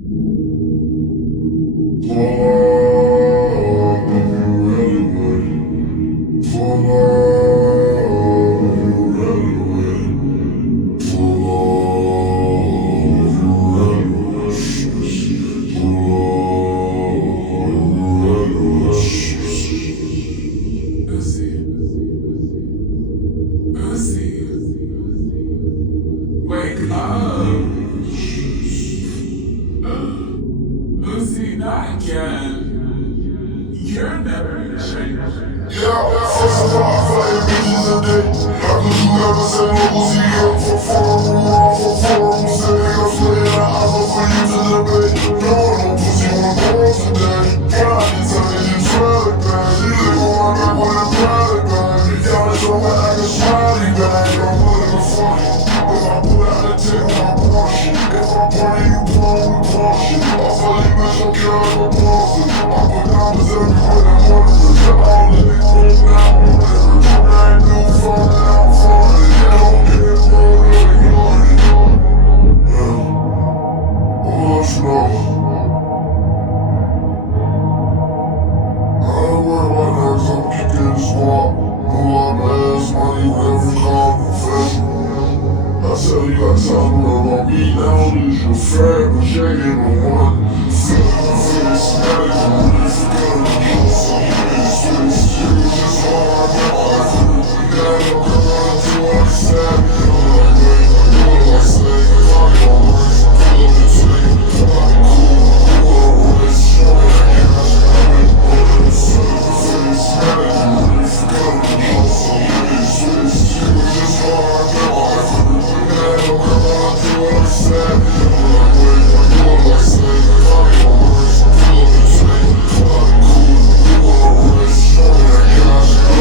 Wake up, Uzi, not again. You're never gonna change. Yeah, first of all, I feel like bitches a day. How could you ever say Lil Uzi Vert for forum? Who said they gon' split it out? I'm up for you to debate. No pussy wanna go today. Pride intelligence, rally bag. You live on my back with a pride bag. Y'all is over like a smiley bag. I'm pulling a funny. If I pull out the tick, my Porsche. If I party, you party, we Porsche. Off a leave, bitch, don't care if I'm Porsche. I put diamonds everywhere, that mother. All in the cold now, brand new phone, now I'm falling. They don't get it, bro, they ignore it. What you know? I ain't worried about that, 'cause I'm kicking the squad. Move out my ass, money, whatever you call it, professional. I tell you, I tell them about me now, is your fat, but you ain't in the one. Feel it, smell it, I'm really feeling the juice. It's just hard, I don't come on to all the sad. What I say, I don't worry, pull up the tape. I'm cool, cool, it's strong, I can't ask you. Smell it, I'm really feeling the juice. It's just hard, I don't come on to all the sad. What I say, I don't worry, pull up the tape. I'm cool, cool, it's strong, I can't ask you.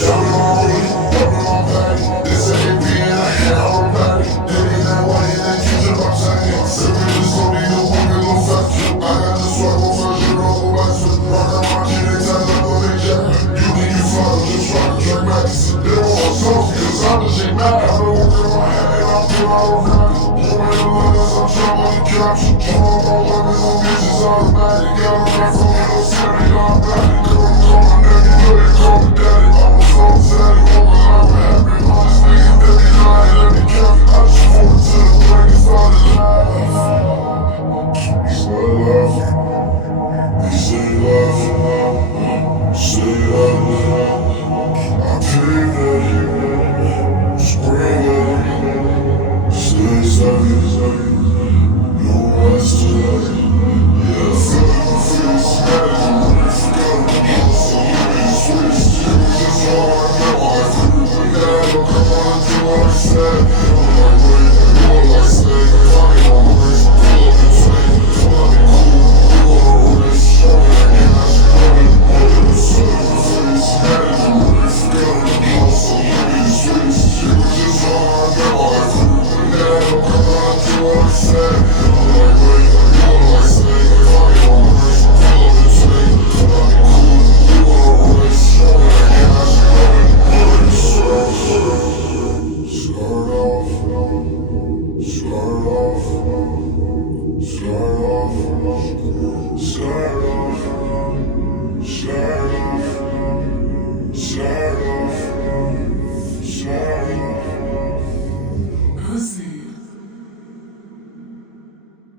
Down in my way, up in my bag. This ain't being a hand automatic. Digging that way and then teaching my second. Sipping this on the woman, little faster. I got the swag on first, you know, go back to rockin' my kid, they tied up on their jacket. You think you fly, just rock a drink back. They want my sauce, cause I'm just ain't mad. I've been working my head and I pull out a rap. You ain't the letters, I'm trying to capture. All my weapons and bitches automatic. Got a rap from me, no city, I'm back. Call my nigga, you they call me daddy. I was so sad, what was I happy? All this nigga, baby, lying, let me cap. I just forward to the plane and started laughing.